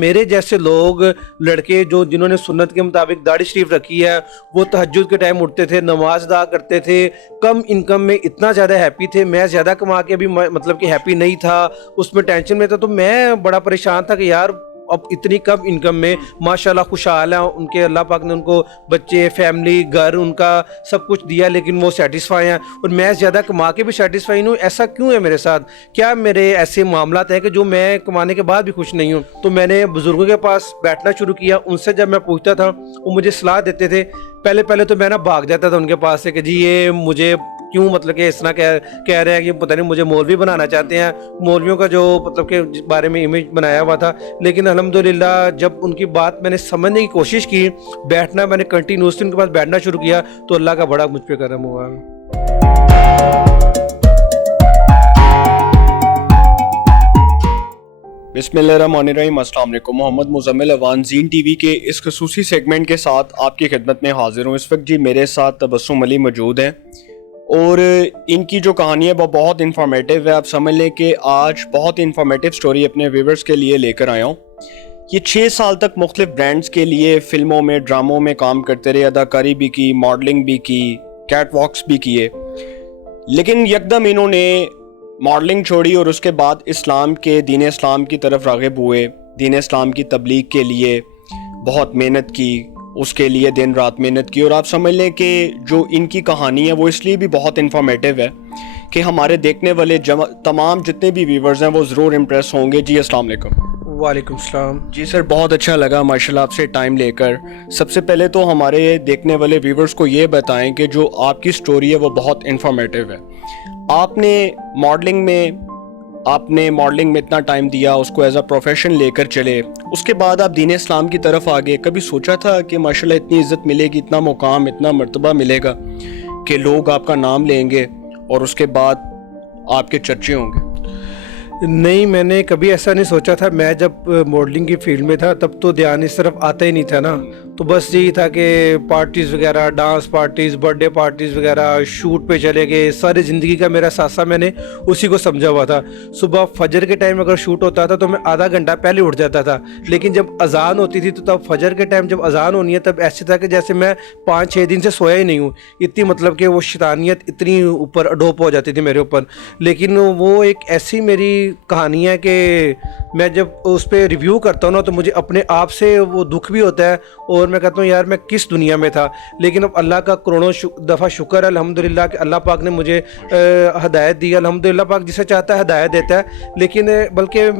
میرے جیسے لوگ لڑکے جنہوں نے سنت کے مطابق داڑھی شریف رکھی ہے وہ تہجد کے ٹائم اٹھتے تھے, نماز ادا کرتے تھے, کم انکم میں اتنا زیادہ ہیپی تھے. میں زیادہ کما کے بھی مطلب کہ ہیپی نہیں تھا, اس میں ٹینشن میں تھا. تو میں بڑا پریشان تھا کہ یار اب اتنی کم انکم میں ماشاءاللہ خوشحال ہیں ان کے, اللہ پاک نے ان کو بچے, فیملی, گھر, ان کا سب کچھ دیا, لیکن وہ سیٹسفائی ہیں اور میں زیادہ کما کے بھی سیٹسفائی نہیں ہوں. ایسا کیوں ہے میرے ساتھ؟ کیا میرے ایسے معاملات ہیں کہ جو میں کمانے کے بعد بھی خوش نہیں ہوں؟ تو میں نے بزرگوں کے پاس بیٹھنا شروع کیا. ان سے جب میں پوچھتا تھا وہ مجھے صلاح دیتے تھے. پہلے تو میں بھاگ جاتا تھا ان کے پاس سے کہ جی یہ مجھے کیوں مطلب کہ اس طرح کہہ رہے ہیں کہ پتہ نہیں مجھے مولوی بنانا چاہتے ہیں. مولویوں کا جو مطلب کہ بارے میں امیج بنایا ہوا تھا, لیکن الحمدللہ جب ان کی بات میں نے سمجھنے کی کوشش کی, بیٹھنا میں نے کنٹینیوسلی ان کے پاس بیٹھنا شروع کیا, تو اللہ کا بڑا مجھ پہ کرم ہوا. بسم اللہ الرحمن الرحیم. السلام علیکم. محمد مزمل اوان زین ٹی وی کے اس خصوصی سیگمنٹ کے ساتھ آپ کی خدمت میں حاضر ہوں. اس وقت جی میرے ساتھ تبسم علی موجود ہیں اور ان کی جو کہانی ہے وہ بہت انفارمیٹیو ہے. آپ سمجھ لیں کہ آج بہت انفارمیٹیو سٹوری اپنے ویورز کے لیے لے کر آیا ہوں. یہ 6 سال تک مختلف برانڈز کے لیے فلموں میں, ڈراموں میں کام کرتے رہے, اداکاری بھی کی, ماڈلنگ بھی کی, کیٹ واکس بھی کیے, لیکن یکدم انہوں نے ماڈلنگ چھوڑی اور اس کے بعد دین اسلام کی طرف راغب ہوئے. دین اسلام کی تبلیغ کے لیے بہت محنت کی, اس کے لیے دن رات محنت کی. اور آپ سمجھ لیں کہ جو ان کی کہانی ہے وہ اس لیے بھی بہت انفارمیٹیو ہے کہ ہمارے دیکھنے والے تمام جتنے بھی ویورز ہیں وہ ضرور امپریس ہوں گے. جی السلام علیکم. وعلیکم السلام. جی سر, بہت اچھا لگا ماشاءاللہ آپ سے ٹائم لے کر. سب سے پہلے تو ہمارے دیکھنے والے ویورز کو یہ بتائیں کہ جو آپ کی سٹوری ہے وہ بہت انفارمیٹیو ہے. آپ نے ماڈلنگ میں اتنا ٹائم دیا, اس کو ایز اے پروفیشن لے کر چلے, اس کے بعد آپ دین اسلام کی طرف آگے. کبھی سوچا تھا کہ ماشاءاللہ اتنی عزت ملے گی, اتنا مقام, اتنا مرتبہ ملے گا کہ لوگ آپ کا نام لیں گے اور اس کے بعد آپ کے چرچے ہوں گے؟ نہیں, میں نے کبھی ایسا نہیں سوچا تھا. میں جب ماڈلنگ کی فیلڈ میں تھا تب تو دھیان اس طرف آتا ہی نہیں تھا نا. تو بس یہی تھا کہ پارٹیز وغیرہ, dance parties, birth day parties وغیرہ, شوٹ پہ چلے گئے. ساری زندگی کا میرا سانسہ میں نے اسی کو سمجھا ہوا تھا. صبح فجر کے ٹائم اگر شوٹ ہوتا تھا تو میں آدھا گھنٹہ پہلے اٹھ جاتا تھا, لیکن جب اذان ہوتی تھی تو تب فجر کے ٹائم جب اذان ہونی ہے تب ایسے تھا کہ جیسے میں 5-6 دن سے سویا ہی نہیں ہوں. اتنی مطلب کہ وہ شیطانیت اتنی اوپر اڈوپ ہو جاتی تھی میرے اوپر. لیکن وہ ایک ایسی میری کہانی ہے کہ میں جب اس پہ ریویو کرتا ہوں نا تو مجھے اپنے آپ سے وہ دکھ بھی ہوتا ہے اور میں کہتا ہوں یار میں کس دنیا میں تھا. لیکن اب اللہ کا کروڑوں دفعہ شکر ہے الحمدللہ کہ اللہ پاک نے مجھے ہدایت دی. الحمدللہ پاک جسے چاہتا ہے ہدایت دیتا ہے. لیکن بلکہ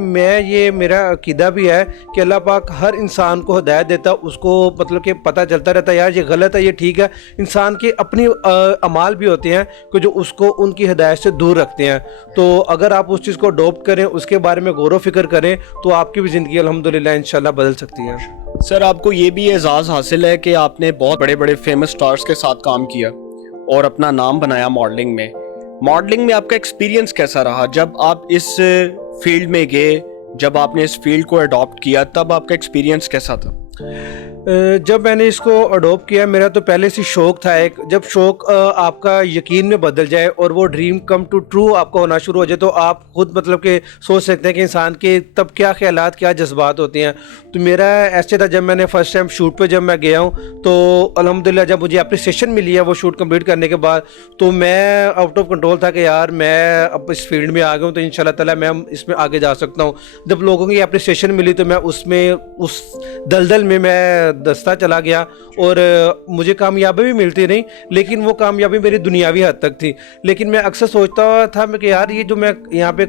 یہ میرا عقیدہ بھی ہے کہ اللہ پاک ہر انسان کو ہدایت دیتا, اس کو مطلب کہ پتہ چلتا رہتا ہے یار یہ غلط ہے, یہ ٹھیک ہے. انسان کے اپنی اعمال بھی ہوتے ہیں کہ جو اس کو ان کی ہدایت سے دور رکھتے ہیں. تو اگر آپ اس چیز کو اڈاپٹ کریں, اس کے بارے میں غور و فکر کریں, تو آپ کی بھی زندگی الحمدللہ انشاءاللہ بدل سکتی ہے. سر, آپ کو یہ بھی اعزاز حاصل ہے کہ آپ نے بہت بڑے بڑے فیمس سٹارز کے ساتھ کام کیا اور اپنا نام بنایا ماڈلنگ میں. ماڈلنگ میں آپ کا ایکسپیرینس کیسا رہا جب آپ اس فیلڈ میں گئے, جب آپ نے اس فیلڈ کو اڈاپٹ کیا تب آپ کا ایکسپیرینس کیسا تھا؟ جب میں نے اس کو اڈاپٹ کیا میرا تو پہلے سے شوق تھا ایک. جب شوق آپ کا یقین میں بدل جائے اور وہ ڈریم کم ٹو ٹرو آپ کا ہونا شروع ہو جائے تو آپ خود مطلب کہ سوچ سکتے ہیں کہ انسان کے تب کیا خیالات, کیا جذبات ہوتے ہیں. تو میرا ایسے تھا جب میں نے فرسٹ ٹائم شوٹ پہ جب میں گیا ہوں تو الحمدللہ جب مجھے اپریسیشن ملی ہے وہ شوٹ کمپلیٹ کرنے کے بعد, تو میں آؤٹ آف کنٹرول تھا کہ یار میں اب اس فیلڈ میں آ گیا ہوں تو انشاءاللہ تعالیٰ میں اس میں آگے جا سکتا ہوں. جب لوگوں کی اپریسیشن ملی تو میں اس دلدل میں دستہ چلا گیا اور مجھے کامیابی بھی ملتی نہیں, لیکن وہ کامیابی میری دنیاوی حد تک تھی. لیکن میں اکثر سوچتا تھا کہ یار یہ جو میں یہاں پہ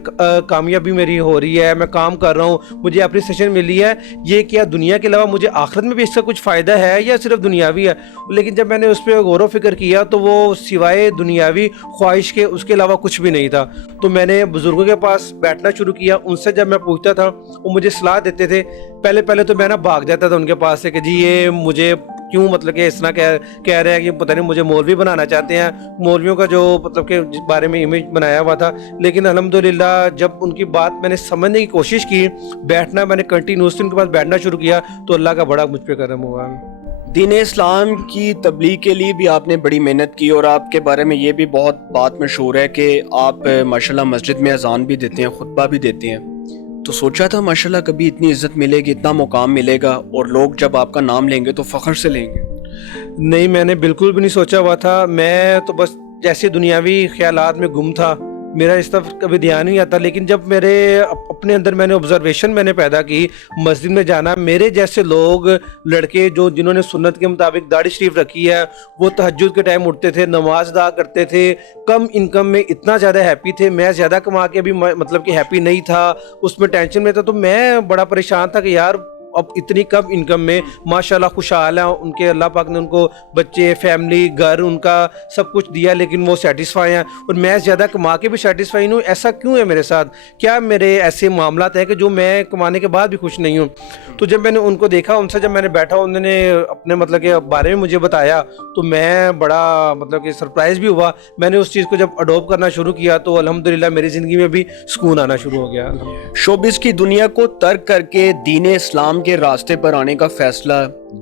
کامیابی میری ہو رہی ہے, میں کام کر رہا ہوں, مجھے اپریسیشن ملی ہے, یہ کیا دنیا کے علاوہ مجھے آخرت میں بھی اس کا کچھ فائدہ ہے یا صرف دنیاوی ہے؟ لیکن جب میں نے اس پہ غور و فکر کیا تو وہ سوائے دنیاوی خواہش کے اس کے علاوہ کچھ بھی نہیں تھا. تو میں نے بزرگوں کے پاس بیٹھنا شروع کیا. ان سے جب میں پوچھتا تھا وہ مجھے صلاح دیتے تھے. پہلے تو میں بھاگ جاتا تھا ان کے پاس سے کہ جی یہ مجھے کیوں مطلب کہ اس طرح کہہ رہے ہیں کہ پتہ نہیں مجھے مولوی بنانا چاہتے ہیں. مولویوں کا جو مطلب کہ بارے میں امیج بنایا ہوا تھا. لیکن الحمدللہ جب ان کی بات میں نے سمجھنے کی کوشش کی, بیٹھنا میں نے کنٹینیوسلی ان کے پاس بیٹھنا شروع کیا, تو اللہ کا بڑا مجھ پہ کرم ہوا. دین اسلام کی تبلیغ کے لیے بھی آپ نے بڑی محنت کی اور آپ کے بارے میں یہ بھی بہت بات مشہور ہے کہ آپ ماشاءاللہ مسجد میں اذان بھی دیتے ہیں, خطبہ بھی دیتے ہیں. تو سوچا تھا ماشاءاللہ کبھی اتنی عزت ملے گی, اتنا مقام ملے گا اور لوگ جب آپ کا نام لیں گے تو فخر سے لیں گے؟ نہیں, میں نے بالکل بھی نہیں سوچا ہوا تھا. میں تو بس جیسے دنیاوی خیالات میں گم تھا, میرا اس طرف کبھی دھیان نہیں آتا. لیکن جب میرے اپنے اندر میں نے آبزرویشن میں نے پیدا کی, مسجد میں جانا, میرے جیسے لوگ لڑکے جنہوں نے سنت کے مطابق داڑھی شریف رکھی ہے, وہ تہجد کے ٹائم اٹھتے تھے, نماز ادا کرتے تھے, کم انکم میں اتنا زیادہ ہیپی تھے. میں زیادہ کما کے بھی مطلب کہ ہیپی نہیں تھا, اس میں ٹینشن میں تھا. تو میں بڑا پریشان تھا کہ یار اب اتنی کم انکم میں ماشاءاللہ خوشحال ہیں ان کے, اللہ پاک نے ان کو بچے, فیملی, گھر, ان کا سب کچھ دیا, لیکن وہ سیٹسفائی ہیں, اور میں زیادہ کما کے بھی سیٹسفائی نہیں ہوں. ایسا کیوں ہے میرے ساتھ؟ کیا میرے ایسے معاملات ہیں کہ جو میں کمانے کے بعد بھی خوش نہیں ہوں؟ تو جب میں نے ان کو دیکھا, ان سے جب میں نے بیٹھا, انہوں نے اپنے مطلب کے بارے میں مجھے بتایا, تو میں بڑا مطلب کہ سرپرائز بھی ہوا. میں نے اس چیز کو جب اڈوپٹ کرنا شروع کیا تو الحمدللہ میری زندگی میں بھی سکون آنا شروع ہو گیا. شوبز کی دنیا کو ترک کر کے دین اسلام کے راستے پر آنے کا فیصلہ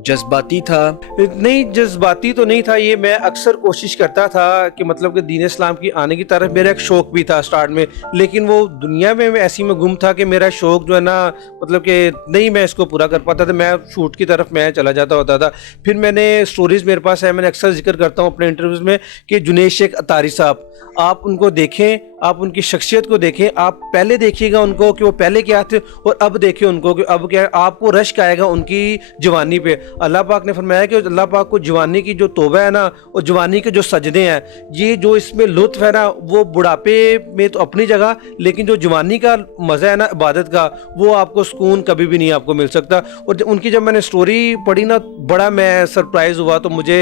جذباتی تھا؟ نہیں, جذباتی تو نہیں تھا. یہ میں اکثر کوشش کرتا تھا کہ مطلب کہ دین اسلام کی آنے کی طرف میرا ایک شوق بھی تھا سٹارٹ میں, لیکن وہ دنیا میں ایسی میں گم تھا کہ میرا شوق جو ہے نا مطلب کہ نہیں میں اس کو پورا کر پاتا تھا. میں شوٹ کی طرف میں چلا جاتا ہوتا تھا. پھر میں نے سٹوریز میرے پاس ہے, میں نے اکثر ذکر کرتا ہوں اپنے انٹرویوز میں کہ جنید شیخ اتاری صاحب, آپ ان کو دیکھیں, آپ ان کی شخصیت کو دیکھیں, آپ پہلے دیکھیے گا ان کو کہ وہ پہلے کیا تھے, اور اب دیکھیں ان کو کہ اب کیا ہے. آپ کو رشک آئے گا ان کی جوانی پہ. اللہ پاک نے فرمایا کہ اللہ پاک کو جوانی کی جو توبہ ہے نا, اور جوانی کے جو سجدے ہیں, یہ جو اس میں لطف ہے نا, وہ بڑھاپے میں تو اپنی جگہ, لیکن جو جوانی کا مزہ ہے نا عبادت کا, وہ آپ کو سکون کبھی بھی نہیں آپ کو مل سکتا. اور ان کی جب میں نے سٹوری پڑھی نا, بڑا میں سرپرائز ہوا. تو مجھے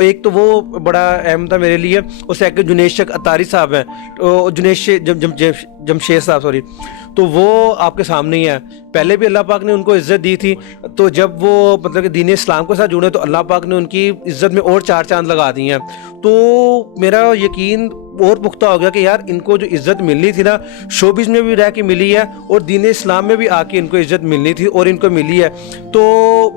ایک تو وہ بڑا اہم تھا میرے لیے, اور سیکنڈ جنید شیخ اتاری صاحب ہیں, جنید شیخ جمشید صاحب سوری, تو وہ آپ کے سامنے ہی ہیں. پہلے بھی اللہ پاک نے ان کو عزت دی تھی, تو جب وہ مطلب کہ دین اسلام کے ساتھ جڑے تو اللہ پاک نے ان کی عزت میں اور 4 چاند لگا دی ہیں. تو میرا یقین اور پختہ ہو گیا کہ یار ان کو جو عزت ملنی تھی نا, شوبز میں بھی رہ کے ملی ہے, اور دین اسلام میں بھی آ کے ان کو عزت ملنی تھی, اور ان کو ملی ہے. تو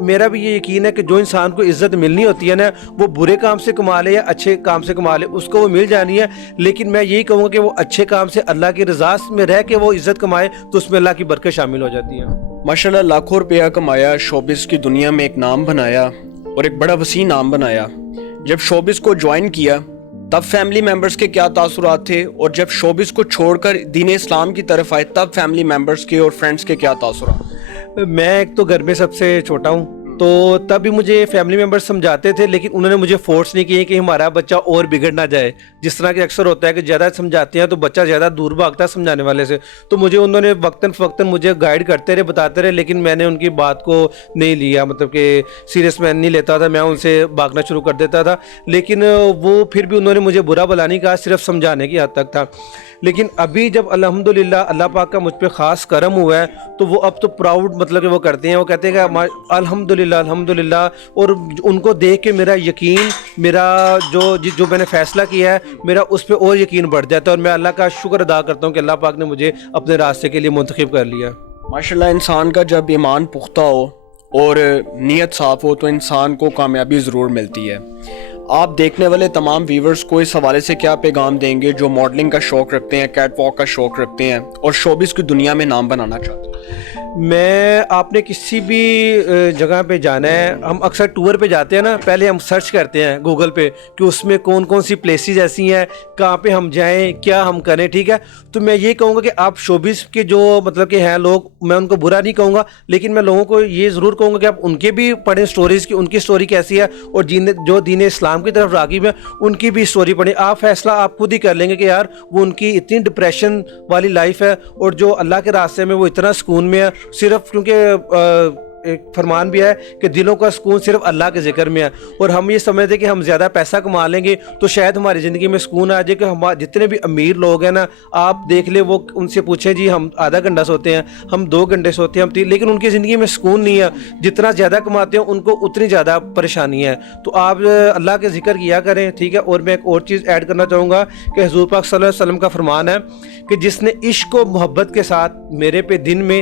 میرا بھی یہ یقین ہے کہ جو انسان کو عزت ملنی ہوتی ہے نا, وہ برے کام سے کما لے یا اچھے کام سے کما لے, اس کو وہ مل جانی ہے. لیکن میں یہی کہوں گا کہ وہ اچھے کام سے اللہ کی رضا میں رہ کے وہ عزت کمائے, تو اس میں اللہ کی برکت شامل ہو جاتی ہیں. ماشاءاللہ لاکھوں روپیہ کمایا, شوبز کی دنیا میں ایک نام بنایا, اور ایک بڑا وسیع نام بنایا. جب شوبز کو جوائن کیا تب فیملی ممبرز کے کیا تاثرات تھے, اور جب شوبز کو چھوڑ کر دین اسلام کی طرف آئے تب فیملی ممبرز کے اور فرینڈز کے کیا تاثرات؟ میں ایک تو گھر میں سب سے چھوٹا ہوں, تو تب بھی مجھے فیملی ممبر سمجھاتے تھے, لیکن انہوں نے مجھے فورس نہیں کیا کہ ہمارا بچہ اور بگڑ نہ جائے. جس طرح کہ اکثر ہوتا ہے کہ زیادہ سمجھاتے ہیں تو بچہ زیادہ دور بھاگتا ہے سمجھانے والے سے. تو مجھے انہوں نے وقتاً فوقتاً مجھے گائیڈ کرتے رہے, بتاتے رہے, لیکن میں نے ان کی بات کو نہیں لیا, مطلب کہ سیریس میں نہیں لیتا تھا. میں ان سے بھاگنا شروع کر دیتا تھا, لیکن وہ پھر بھی انہوں نے مجھے برا بھلا نہیں کہا, صرف سمجھانے کی حد تک تھا. لیکن ابھی جب الحمدللہ اللہ پاک کا مجھ پہ خاص کرم ہوا ہے, تو وہ اب تو پراؤڈ مطلب کہ وہ کرتے ہیں, وہ کہتے ہیں کہ الحمدللہ. اور ان کو دیکھ کے میرا یقین, میرا جو میں نے فیصلہ کیا ہے, میرا اس پہ اور یقین بڑھ جاتا ہے, اور میں اللہ کا شکر ادا کرتا ہوں کہ اللہ پاک نے مجھے اپنے راستے کے لیے منتخب کر لیا. ماشاءاللہ انسان کا جب ایمان پختہ ہو اور نیت صاف ہو تو انسان کو کامیابی ضرور ملتی ہے. آپ دیکھنے والے تمام ویورز کو اس حوالے سے کیا پیغام دیں گے جو ماڈلنگ کا شوق رکھتے ہیں, کیٹ واک کا شوق رکھتے ہیں, اور شوبز کی دنیا میں نام بنانا چاہتے ہیں؟ آپ نے کسی بھی جگہ پہ جانا ہے, ہم اکثر ٹور پہ جاتے ہیں نا, پہلے ہم سرچ کرتے ہیں گوگل پہ کہ اس میں کون کون سی پلیسز ایسی ہیں, کہاں پہ ہم جائیں, کیا ہم کریں, ٹھیک ہے. تو میں یہ کہوں گا کہ آپ شوبز کے جو مطلب کہ ہیں لوگ, میں ان کو برا نہیں کہوں گا, لیکن میں لوگوں کو یہ ضرور کہوں گا کہ آپ ان کے بھی پڑھیں سٹوریز کی, ان کی سٹوری کیسی ہے, اور جو دین اسلام کی طرف راغب ہے ان کی بھی سٹوری پڑھیں. آپ فیصلہ آپ خود ہی کر لیں گے کہ یار وہ ان کی اتنی ڈپریشن والی لائف ہے, اور جو اللہ کے راستے میں وہ اتنا سکون میں ہے, صرف کیونکہ ایک فرمان بھی ہے کہ دلوں کا سکون صرف اللہ کے ذکر میں ہے. اور ہم یہ سمجھتے ہیں کہ ہم زیادہ پیسہ کما لیں گے تو شاید ہماری زندگی میں سکون آ جائے. کہ ہم جتنے بھی امیر لوگ ہیں نا, آپ دیکھ لیں, وہ ان سے پوچھیں جی ہم آدھا گھنٹہ سوتے ہیں, ہم 2 گھنٹے سوتے ہیں, لیکن ان کی زندگی میں سکون نہیں ہے. جتنا زیادہ کماتے ہیں ان کو اتنی زیادہ پریشانی ہے. تو آپ اللہ کے ذکر کیا کریں, ٹھیک ہے. اور میں ایک اور چیز ایڈ کرنا چاہوں گا کہ حضور پاک صلی اللہ علیہ وسلم کا فرمان ہے کہ جس نے عشق و محبت کے ساتھ میرے پہ دن میں